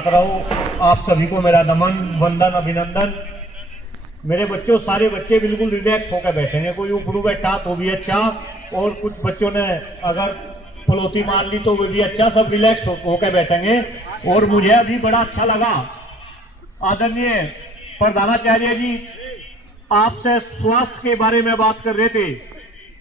आप सभी को मेरा नमन वंदन अभिनंदन। मेरे बच्चों, सारे बच्चे बिल्कुल रिलैक्स होकर बैठेंगे। कोई ऊपरू बैठा तो भी अच्छा, और कुछ बच्चों ने अगर पलोती मार ली तो वो भी अच्छा। सब रिलैक्स होकर बैठेंगे। और मुझे अभी बड़ा अच्छा लगा, आदरणीय प्रधानाचार्य जी आपसे स्वास्थ्य के बारे में बात कर रहे थे।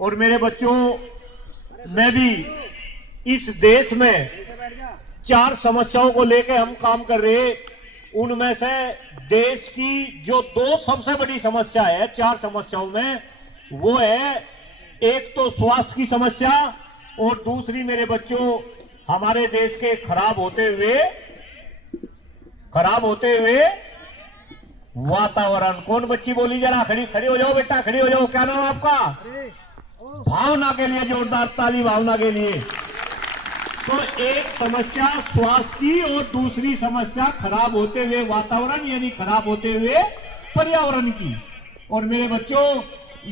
और मेरे बच्चों, मैं भी इस देश में 4 समस्याओं को लेकर हम काम कर रहे हैं। उनमें से देश की जो 2 सबसे बड़ी समस्या है 4 समस्याओं में, वो है एक तो स्वास्थ्य की समस्या, और दूसरी मेरे बच्चों हमारे देश के खराब होते हुए वातावरण। कौन बच्ची बोली जरा? खड़ी हो जाओ बेटा, खड़ी हो जाओ। क्या नाम आपका? भावना के लिए जोरदार ताली, भावना के लिए। तो एक समस्या स्वास्थ्य की और दूसरी समस्या खराब होते हुए वातावरण यानी खराब होते हुए पर्यावरण की। और मेरे बच्चों,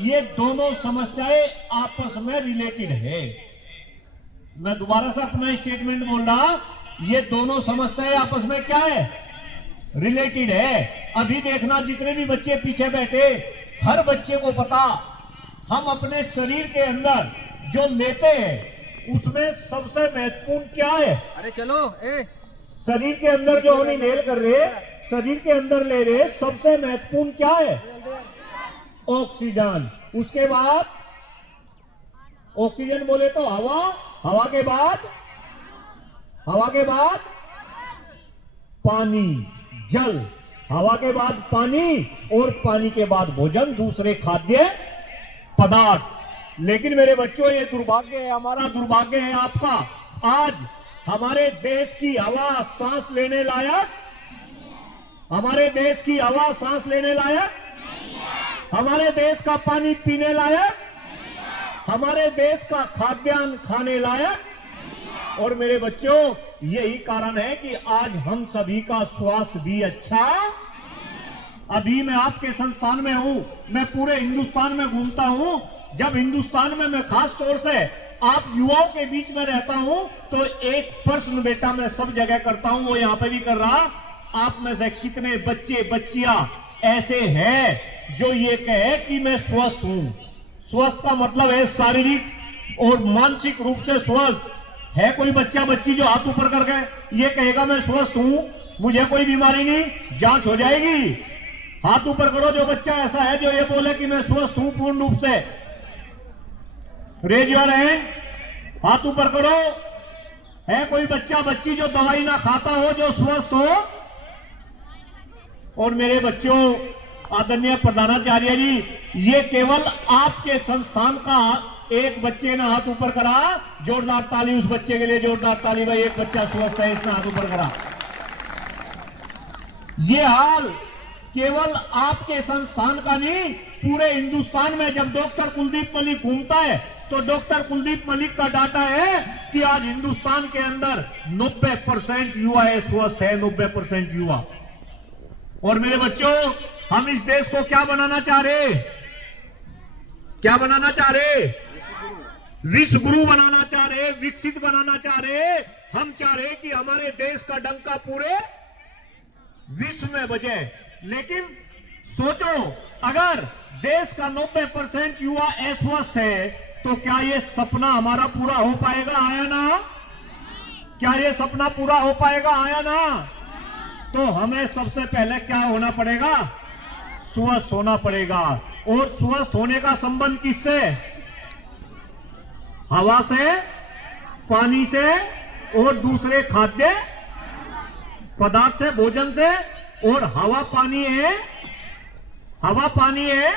ये दोनों समस्याएं आपस में रिलेटेड है। मैं दोबारा से अपना स्टेटमेंट बोल रहा, ये दोनों समस्याएं आपस में क्या है? रिलेटेड है। अभी देखना, जितने भी बच्चे पीछे बैठे, हर बच्चे को पता, हम अपने शरीर के अंदर जो लेते हैं उसमें सबसे महत्वपूर्ण क्या है? अरे चलो शरीर के अंदर जो हम इनहेल कर रहे, शरीर के अंदर ले रहे, सबसे महत्वपूर्ण क्या है? ऑक्सीजन। उसके बाद ऑक्सीजन बोले तो हवा, हवा के बाद पानी, जल, हवा के बाद पानी, और पानी के बाद भोजन, दूसरे खाद्य पदार्थ। लेकिन मेरे बच्चों, ये दुर्भाग्य है, हमारा दुर्भाग्य है आपका, आज हमारे देश की हवा सांस लेने लायक, हमारे देश की हवा सांस लेने लायक, हमारे देश का पानी पीने लायक, हमारे देश का खाद्यान्न खाने लायक। और मेरे बच्चों, यही कारण है कि आज हम सभी का स्वास्थ्य भी अच्छा। अभी मैं आपके संस्थान में हूं, मैं पूरे हिंदुस्तान में घूमता हूं। जब हिंदुस्तान में मैं खास तौर से आप युवाओं के बीच में रहता हूं, तो एक प्रश्न बेटा मैं सब जगह करता हूं, वो यहां पे भी कर रहा, आप में से कितने बच्चे बच्चियां ऐसे हैं जो ये कहे कि मैं स्वस्थ हूं? स्वस्थ का मतलब है शारीरिक और मानसिक रूप से स्वस्थ। है कोई बच्चा बच्ची जो हाथ ऊपर करके ये कहेगा मैं स्वस्थ हूं, मुझे कोई बीमारी नहीं, जांच हो जाएगी? हाथ ऊपर करो जो बच्चा ऐसा है जो ये बोले कि मैं स्वस्थ हूं पूर्ण रूप से। रेज योर हैंड, हाथ ऊपर करो। है कोई बच्चा बच्ची जो दवाई ना खाता हो, जो स्वस्थ हो? और मेरे बच्चों, आदरणीय प्रधानाचार्य जी, ये केवल आपके संस्थान का एक बच्चे ने हाथ ऊपर करा। जोरदार ताली उस बच्चे के लिए, जोरदार ताली। भाई, एक बच्चा स्वस्थ है, इसने हाथ ऊपर करा। ये हाल केवल आपके संस्थान का नहीं, पूरे हिंदुस्तान में जब डॉक्टर कुलदीप मलिक घूमता है तो डॉक्टर कुलदीप मलिक का डाटा है कि आज हिंदुस्तान के अंदर 90% युवा है, स्वस्थ है, 90% युवा। और मेरे बच्चों, हम इस देश को क्या बनाना चाह रहे? क्या बनाना चाह रहे? विश्व गुरु बनाना चाह रहे, विकसित बनाना चाह रहे। हम चाह रहे कि हमारे देश का डंका पूरे विश्व में बजे। लेकिन सोचो, अगर देश का 90% युवा अस्वस्थ है, तो क्या ये सपना हमारा पूरा हो पाएगा? आया ना? क्या ये सपना पूरा हो पाएगा? आया ना? तो हमें सबसे पहले क्या होना पड़ेगा? स्वस्थ होना पड़ेगा। और स्वस्थ होने का संबंध किससे? हवा से, पानी से, और दूसरे खाद्य पदार्थ से, भोजन से। और हवा पानी है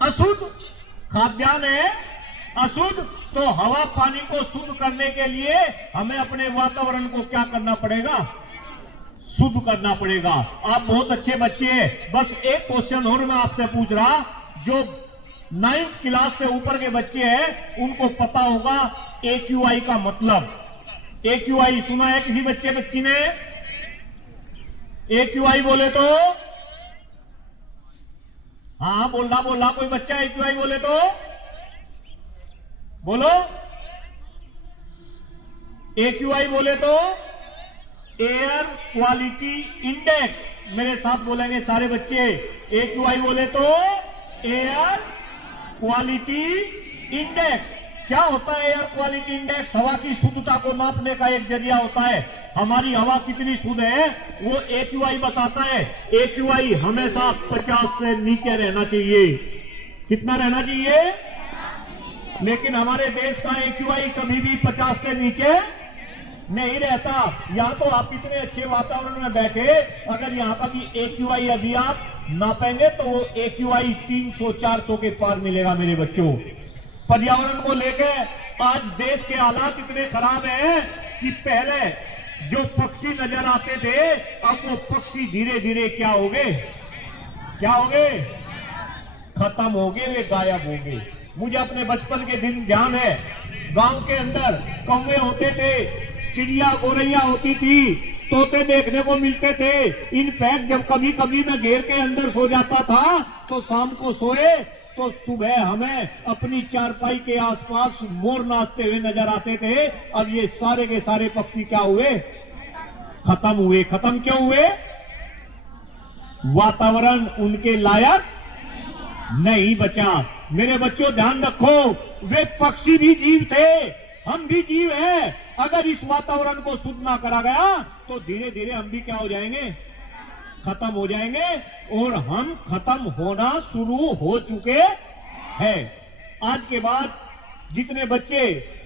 अशुद्ध, खाद्यान्न है अशुद्ध। तो हवा पानी को शुद्ध करने के लिए हमें अपने वातावरण को क्या करना पड़ेगा? शुद्ध करना पड़ेगा। आप बहुत अच्छे बच्चे हैं। बस एक क्वेश्चन और मैं आपसे पूछ रहा, जो 9th क्लास से ऊपर के बच्चे हैं उनको पता होगा AQI का मतलब। AQI सुना है किसी बच्चे बच्ची ने? AQI बोले तो हाँ, बोलना कोई बच्चा AQI बोले तो बोलो। AQI बोले तो एयर क्वालिटी इंडेक्स। मेरे साथ बोलेंगे सारे बच्चे, AQI बोले तो एयर क्वालिटी इंडेक्स। क्या होता है एयर क्वालिटी इंडेक्स? हवा की शुद्धता को नापने का एक जरिया होता है। हमारी हवा कितनी शुद्ध है वो AQI बताता है। AQI हमेशा 50 से नीचे रहना चाहिए। कितना रहना चाहिए? लेकिन हमारे देश का AQI कभी भी 50 से नीचे नहीं रहता। या तो आप इतने अच्छे वातावरण में बैठे, अगर यहाँ का भी AQI अभी आप नापेंगे तो वो AQI 300-400 के पार मिलेगा मेरे बच्चों। पर्यावरण को लेकर आज देश के हालात इतने खराब हैं कि पहले जो पक्षी नजर आते थे, अब वो पक्षी धीरे धीरे क्या हो गए? क्या हो गए? खत्म हो गए, वे गायब हो गए। मुझे अपने बचपन के दिन ध्यान है, गांव के अंदर कौवे होते थे, चिड़िया गोरैया होती थी, तोते देखने को मिलते थे। इनफैक्ट जब कभी कभी मैं घेर के अंदर सो जाता था तो शाम को सोए तो सुबह हमें अपनी चारपाई के आसपास मोर नाचते हुए नजर आते थे। अब ये सारे के सारे पक्षी क्या हुए? खत्म हुए। खत्म क्यों हुए? वातावरण उनके लायक नहीं बचा। मेरे बच्चों ध्यान रखो, वे पक्षी भी जीव थे, हम भी जीव हैं। अगर इस वातावरण को शुद्ध ना करा गया तो धीरे धीरे हम भी क्या हो जाएंगे? खत्म हो जाएंगे। और हम खत्म होना शुरू हो चुके हैं। आज के बाद जितने बच्चे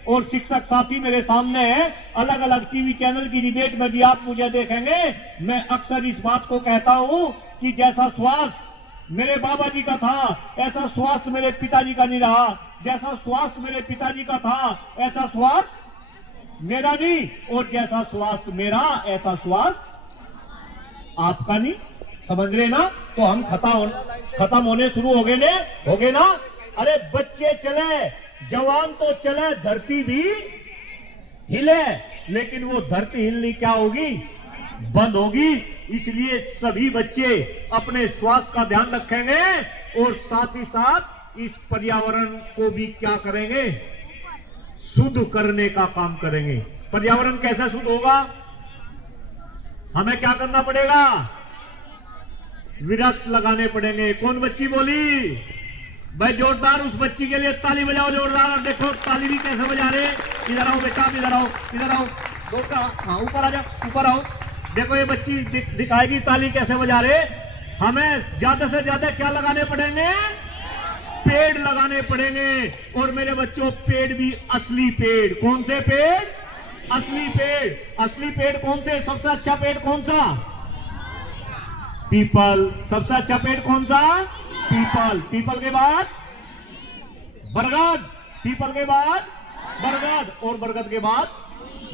और शिक्षक साथी मेरे सामने हैं, अलग अलग टीवी चैनल की डिबेट में भी आप मुझे देखेंगे। मैं अक्सर इस बात को कहता हूं कि जैसा स्वास्थ्य मेरे बाबा जी का था, ऐसा स्वास्थ्य मेरे पिताजी का नहीं रहा। जैसा स्वास्थ्य मेरे पिताजी का था, ऐसा स्वास्थ्य मेरा नहीं। और जैसा स्वास्थ्य मेरा, ऐसा स्वास्थ्य आपका नहीं। समझ रहे ना? तो हम खत्म होने शुरू हो गए ना। अरे बच्चे चले, जवान तो चले, धरती भी हिले, लेकिन वो धरती हिलनी क्या होगी? बंद होगी। इसलिए सभी बच्चे अपने स्वास्थ्य का ध्यान रखेंगे और साथ ही साथ इस पर्यावरण को भी क्या करेंगे? शुद्ध करने का काम करेंगे। पर्यावरण कैसे शुद्ध होगा? हमें क्या करना पड़ेगा? वृक्ष लगाने पड़ेंगे। कौन बच्ची बोली? भाई जोरदार उस बच्ची के लिए ताली बजाओ, जोरदार। देखो ताली भी कैसे बजा रहे। इधर आओ बेटा, इधर आओ, इधर आओ। हाँ, ऊपर आ जाओ, ऊपर आओ। देखो ये बच्ची दिखाएगी ताली कैसे बजा रहे। हमें ज्यादा से ज्यादा क्या लगाने पड़ेंगे? पेड़ लगाने पड़ेंगे। और मेरे बच्चों, पेड़ भी असली पेड़। कौन से पेड़? असली पेड़। असली पेड़ कौन से? सबसे अच्छा पेड़ कौन सा? पीपल। सबसे अच्छा पेड़ कौन सा? पीपल। पीपल के बाद बरगद। पीपल के बाद बरगद। और बरगद के बाद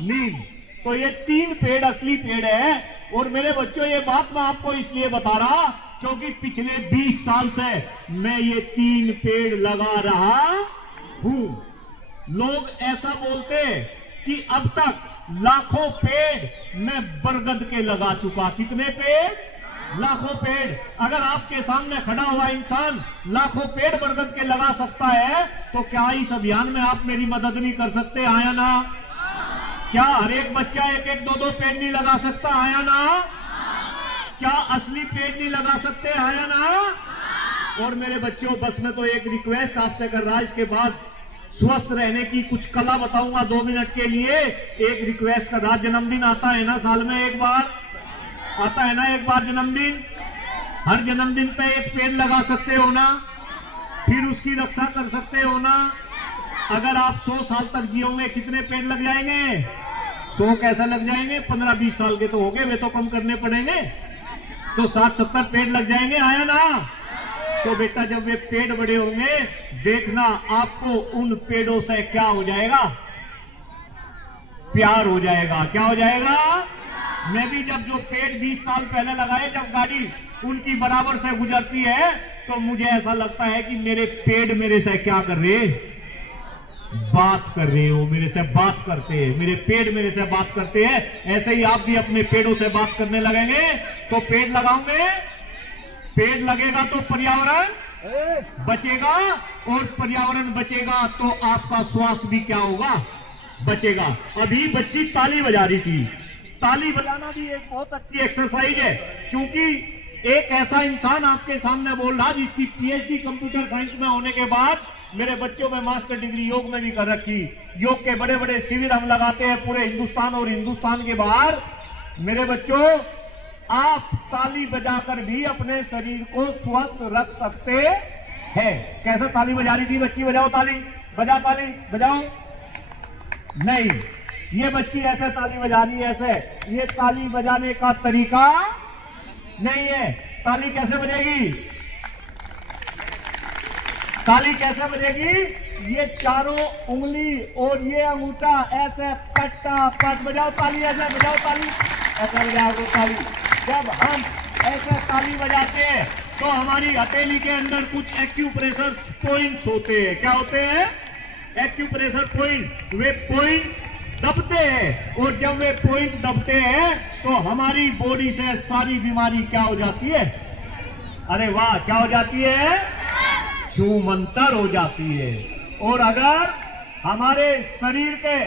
नीम। तो ये 3 पेड़ असली पेड़ है। और मेरे बच्चों, ये बात मैं आपको इसलिए बता रहा क्योंकि पिछले 20 साल से मैं ये 3 पेड़ लगा रहा हूं। लोग ऐसा बोलते कि अब तक लाखों पेड़ मैं बरगद के लगा चुका। कितने पेड़? लाखों पेड़। अगर आपके सामने खड़ा हुआ इंसान लाखों पेड़ बरगद के लगा सकता है तो क्या इस अभियान में आप मेरी मदद नहीं कर सकते? आया ना? क्या हर एक बच्चा 1-1, 2-2 पेड़ नहीं लगा सकता? आया ना? क्या असली पेड़ नहीं लगा सकते? आया ना? और मेरे बच्चों, बस मैं तो एक रिक्वेस्ट आपसे कर रहा, इसके बाद स्वस्थ रहने की कुछ कला बताऊंगा 2 मिनट के लिए। एक रिक्वेस्ट कर रहा, जन्मदिन आता है ना साल में एक बार? आता है ना एक बार जन्मदिन? हर जन्मदिन पे एक पेड़ लगा सकते हो ना? फिर उसकी रक्षा कर सकते हो ना? अगर आप 100 साल तक जियोगे, कितने पेड़ लग जाएंगे? 100 कैसे लग जाएंगे? 15-20 साल के तो हो गए, वे तो कम करने पड़ेंगे। तो 60-70 पेड़ लग जाएंगे। आया ना? तो बेटा, जब वे पेड़ बड़े होंगे, देखना आपको उन पेड़ों से क्या हो जाएगा? प्यार हो जाएगा। क्या हो जाएगा? मैं भी जब जो पेड़ 20 साल पहले लगाए, जब गाड़ी उनकी बराबर से गुजरती है तो मुझे ऐसा लगता है कि मेरे पेड़ मेरे से क्या कर रहे? बात कर रहे हो। मेरे से बात करते हैं, मेरे पेड़ मेरे से बात करते हैं। ऐसे ही आप भी अपने पेड़ों से बात करने लगेंगे तो पेड़ लगाओगे। पेड़ लगेगा तो पर्यावरण बचेगा, और पर्यावरण बचेगा तो आपका स्वास्थ्य भी क्या होगा? बचेगा। अभी बच्ची ताली बजा रही थी, ताली बजाना भी एक बहुत अच्छी एक्सरसाइज है, क्योंकि एक ऐसा इंसान आपके सामने बोल रहा जिसकी पीएचडी कंप्यूटर साइंस में होने के बाद मेरे बच्चों में मास्टर डिग्री योग में भी कर रखी। योग के बड़े बड़े शिविर हम लगाते हैं पूरे हिंदुस्तान और हिंदुस्तान के बाहर। मेरे बच्चों, आप ताली बजाकर भी अपने शरीर को स्वस्थ रख सकते हैं। कैसे ताली बजा रही थी बच्ची? बजाओ ताली, बजा ताली, बजाओ। नहीं, ये बच्ची ऐसे ताली बजा रही है, ऐसे। ये ताली बजाने का तरीका नहीं है। ताली कैसे बजेगी? ताली कैसे बजेगी? ये चारों उंगली और ये अंगूठा ऐसे पट्टा पट बजाओ ताली, ऐसे बजाओ ताली, ऐसे बजाओ ताली। जब हम ऐसे ताली बजाते हैं तो हमारी हथेली के अंदर कुछ एक्यूप्रेशर पॉइंट्स होते हैं। क्या होते हैं? Acupressure point. वे पॉइंट दबते हैं, और जब वे पॉइंट दबते हैं तो हमारी बॉडी से सारी बीमारी क्या हो जाती है? अरे वाह, क्या हो जाती है? छूमंतर हो जाती है। और अगर हमारे शरीर के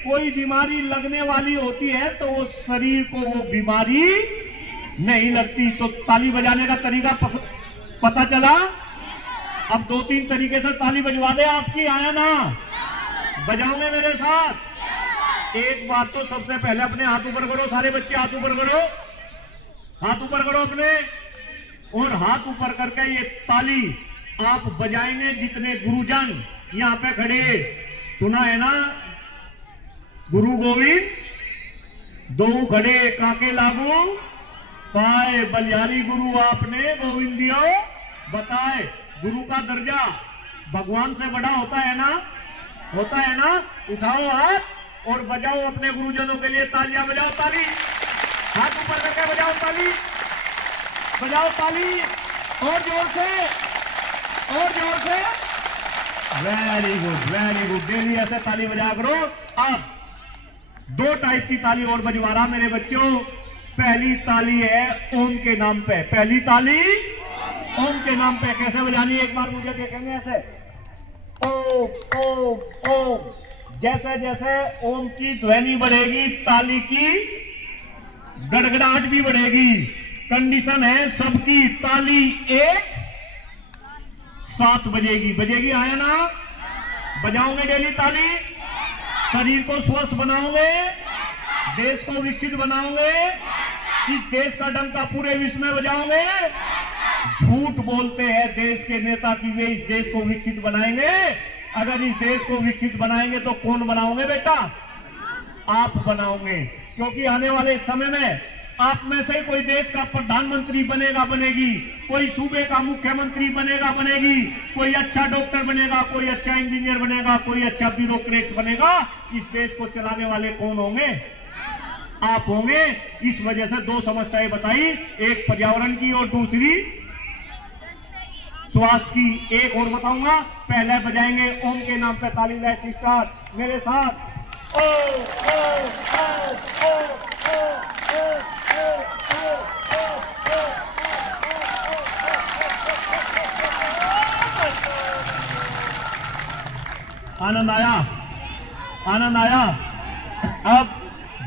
कोई बीमारी लगने वाली होती है तो वो शरीर को वो बीमारी नहीं लगती। तो ताली बजाने का तरीका पता चला? अब 2-3 तरीके से ताली बजवा दे आपकी, आया ना? बजाओगे मेरे साथ? एक बात तो सबसे पहले अपने हाथ ऊपर करो, सारे बच्चे हाथ ऊपर करो, हाथ ऊपर करो अपने, और हाथ ऊपर करके ये ताली आप बजाएंगे जितने गुरुजन यहाँ पे खड़े, सुना है ना? गुरु गोविंद दो खड़े काके लागू पाए, बलिहारी गुरु आपने गोविंदियो बताए। गुरु का दर्जा भगवान से बड़ा होता है ना? होता है ना? उठाओ हाथ और बजाओ अपने गुरुजनों के लिए तालियां बजाओ, ताली, हाथ ऊपर करके बजाओ ताली, बजाओ ताली, और जोर से, और जोर से। Very good, very good. Daily ऐसे ताली बजा करो। अब 2 टाइप की ताली और बजवा रहा मेरे बच्चों। पहली ताली है ओम के नाम पे। पहली ताली ओम के नाम पे कैसे बजानी है एक बार मुझे देखेंगे? ऐसे ओम ओम ओम। जैसे जैसे ओम की ध्वनि बढ़ेगी ताली की गड़गड़ाहट भी बढ़ेगी। कंडीशन है सबकी, ताली एक साथ बजेगी, बजेगी, आया ना? बजाओगे डेली ताली? शरीर को स्वस्थ बनाओगे, देश को विकसित बनाओगे, इस देश का डंका पूरे विश्व में बजाओगे। झूठ बोलते हैं देश के नेता कि वे इस देश को विकसित बनाएंगे। अगर इस देश को विकसित बनाएंगे तो कौन बनाओगे बेटा? आप बनाओगे, क्योंकि आने वाले समय में आप में से कोई देश का प्रधानमंत्री बनेगा, बनेगी, कोई सूबे का मुख्यमंत्री बनेगा, बनेगी, कोई अच्छा डॉक्टर बनेगा, कोई अच्छा इंजीनियर बनेगा, कोई अच्छा ब्यूरोक्रेट बनेगा। इस देश को चलाने वाले कौन होंगे? आप होंगे। इस वजह से 2 समस्याएं बताई, एक पर्यावरण की और दूसरी स्वास्थ्य की। एक और बताऊंगा, पहले बजाएंगे ओम के नाम पे ताली, लेट्स स्टार्ट मेरे साथ। ओ ओ ओ ओ ओ आनंद आया? आनंद आया? अब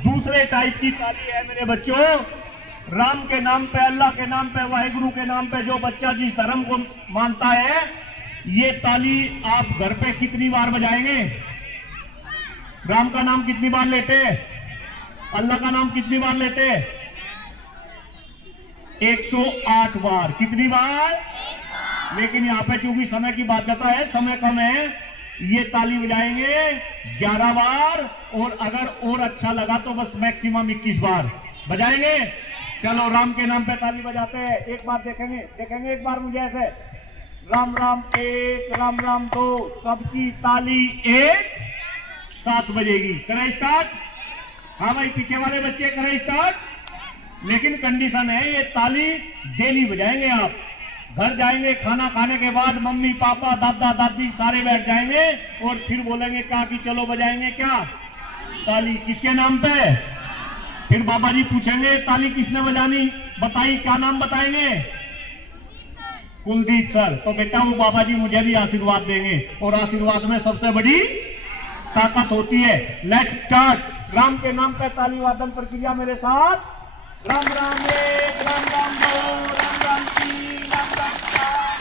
दूसरे टाइप की ताली है मेरे बच्चों। राम के नाम पे, अल्लाह के नाम पे, वाहिगुरु के नाम पे जो बच्चा जिस धर्म को मानता है, ये ताली आप घर पे कितनी बार बजाएंगे? राम का नाम कितनी बार लेते? अल्लाह का नाम कितनी बार लेते? 108 बार। कितनी बार? लेकिन यहाँ पे चूंकि समय की बाध्यता है, समय कम है, ये ताली बजाएंगे 11 बार, और अगर और अच्छा लगा तो बस मैक्सिमम 21 बार बजाएंगे। चलो राम के नाम पे ताली बजाते हैं, एक बार देखेंगे, देखेंगे एक बार मुझे ऐसे। राम राम 1, राम राम 2, सबकी ताली एक साथ बजेगी। करें स्टार्ट? हाँ भाई, पीछे वाले बच्चे करें स्टार्ट। लेकिन कंडीशन है ये ताली डेली बजाएंगे आप। घर जाएंगे, खाना खाने के बाद मम्मी पापा दादा दादी सारे बैठ जाएंगे और फिर बोलेंगे क्या कि चलो बजाएंगे क्या? ताली। किसके नाम पे? फिर बाबा जी पूछेंगे ताली किसने बजानी, बताइए क्या नाम बताएंगे? कुलदीप सर। तो बेटा वो बाबा जी मुझे भी आशीर्वाद देंगे, और आशीर्वाद में सबसे बड़ी ताकत होती है। Let's start. राम के नाम पे ताली वादन प्रक्रिया मेरे साथ। राम राम एक, राम राम दो, राम राम तीन, राम राम चार,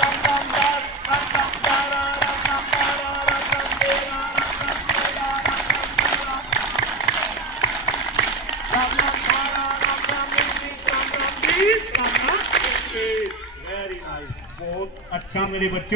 राम राम दस, राम राम ग्यारह, राम राम बारह, राम राम तेरह, राम राम चौदह, राम राम अठारह, राम राम 19, राम राम 20, राम राम 21। वेरी नाइस, बहुत अच्छा मेरे बच्चों।